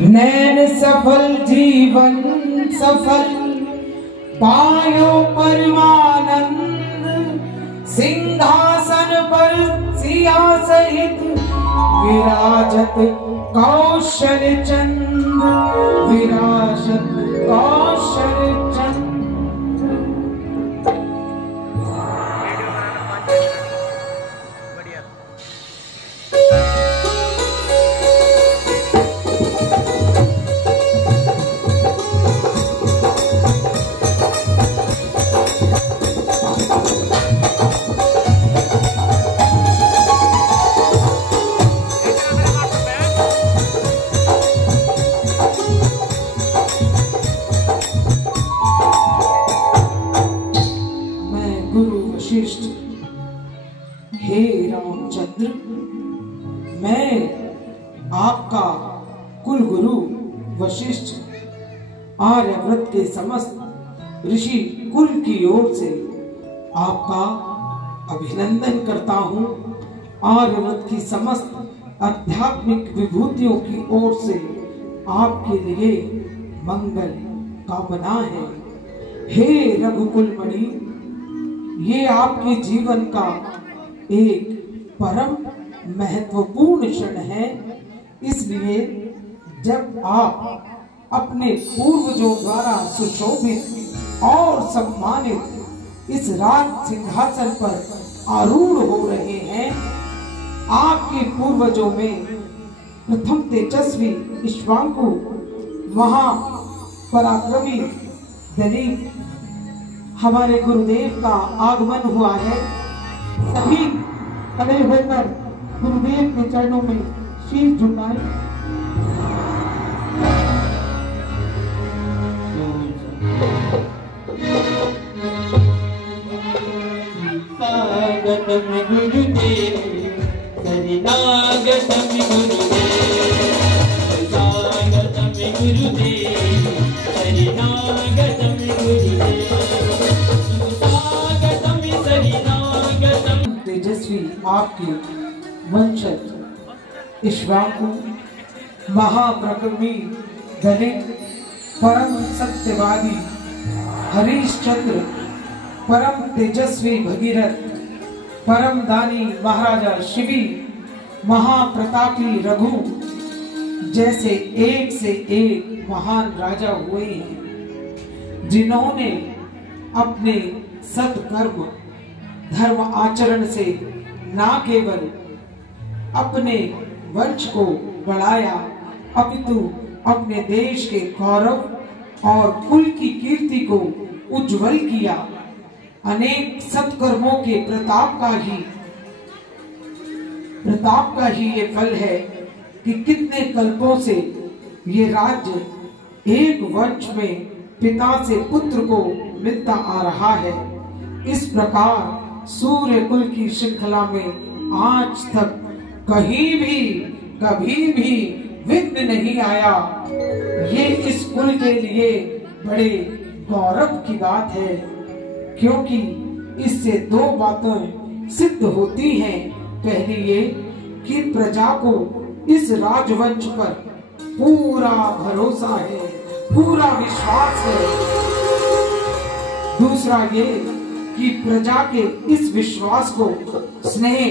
नैन सफल जीवन सफल पायो परमानंद, सिंहासन पर सिया सहित विराजत कौशल चंद, विराजत कौशल चंद। हे रामचंद्र, मैं आपका कुल गुरु वशिष्ठ आर्यव्रत के समस्त ऋषि कुल की ओर से आपका अभिनंदन करता हूँ। आर्यव्रत की समस्त आध्यात्मिक विभूतियों की ओर से आपके लिए मंगल कामना है। हे रघुकुल मणि, ये आपके जीवन का एक परम महत्वपूर्ण क्षण है। इसलिए जब आप अपने पूर्वजों द्वारा सुशोभित और सम्मानित इस राज सिंहासन पर आरूढ़ हो रहे हैं, आपके पूर्वजों में प्रथम तेजस्वी इक्ष्वाकु, महापराक्रमी दलीप हमारे गुरुदेव का आगमन हुआ है। सभी खड़े होकर गुरुदेव के चरणों में शीश झुकाएं। स्वागतम गुरुदेव, शरणागतम गुरुदेव, स्वागतम गुरुदेव, शरणागतम गुरुदेव। तेजस्वी आपके वंशज इक्ष्वाकु, महाप्रक्रमी दलित, परम सत्यवादी हरिश्चंद्र, परम तेजस्वी भगीरथ, परम दानी महाराजा शिवी, महाप्रतापी रघु जैसे एक से एक महान राजा हुए हैं, जिन्होंने अपने सत्कर्म धर्म आचरण से ना केवल अपने वंश को बढ़ाया, अपितु अपने देश के गौरव और कुल की कीर्ति को उज्जवल किया। अनेक सत्कर्मों के प्रताप का ही ये फल है कि कितने कल्पों से ये राज्य एक वंश में पिता से पुत्र को मिलता आ रहा है। इस प्रकार सूर्य कुल की श्रृंखला में आज तक कभी भी विघ्न नहीं आया। ये इस कुल के लिए बड़े गौरव की बात है, क्योंकि इससे दो बातें सिद्ध होती हैं। पहली ये कि प्रजा को इस राजवंश पर पूरा भरोसा है, पूरा विश्वास है। दूसरा ये कि प्रजा के इस विश्वास को, स्नेह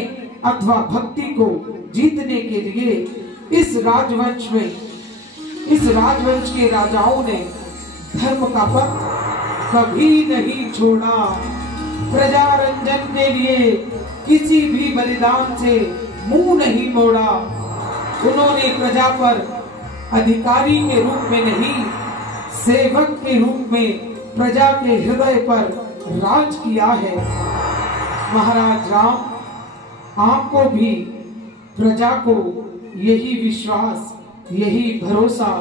अथवा भक्ति को जीतने के लिए इस राजवंश के राजाओं ने धर्म का पथ कभी नहीं छोड़ा। प्रजा रंजन के लिए किसी भी बलिदान से मुंह नहीं मोड़ा। उन्होंने प्रजा पर अधिकारी के रूप में नहीं, सेवक के रूप में प्रजा के हृदय पर राज किया है। महाराज राम, आपको भी प्रजा को यही विश्वास, यही भरोसा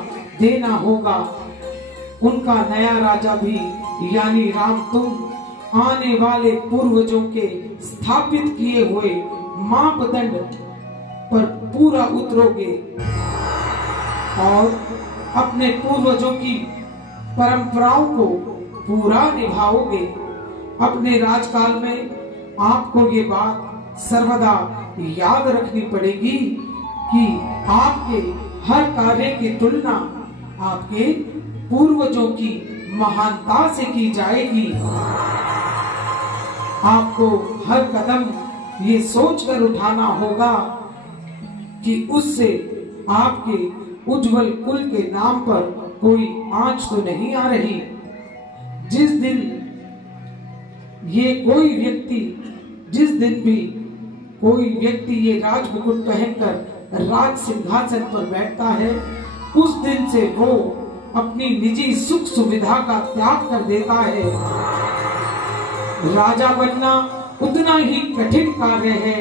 देना होगा। उनका नया राजा भी यानी राम, तुम आने वाले पूर्वजों के स्थापित किए हुए मापदंड पर पूरा उतरोगे और अपने पूर्वजों की परंपराओं को पूरा निभाओगे। अपने राजकाल में आपको ये बात सर्वदा याद रखनी पड़ेगी कि आपके हर कार्य की तुलना आपके पूर्वजों की महानता से की जाएगी। आपको हर कदम ये सोचकर उठाना होगा कि उससे आपके उज्जवल कुल के नाम पर कोई आंच तो नहीं आ रही। जिस दिन भी कोई व्यक्ति ये राजमुकुट पहनकर राज सिंहासन पर बैठता है, उस दिन से वो अपनी निजी सुख सुविधा का त्याग कर देता है। राजा बनना उतना ही कठिन कार्य है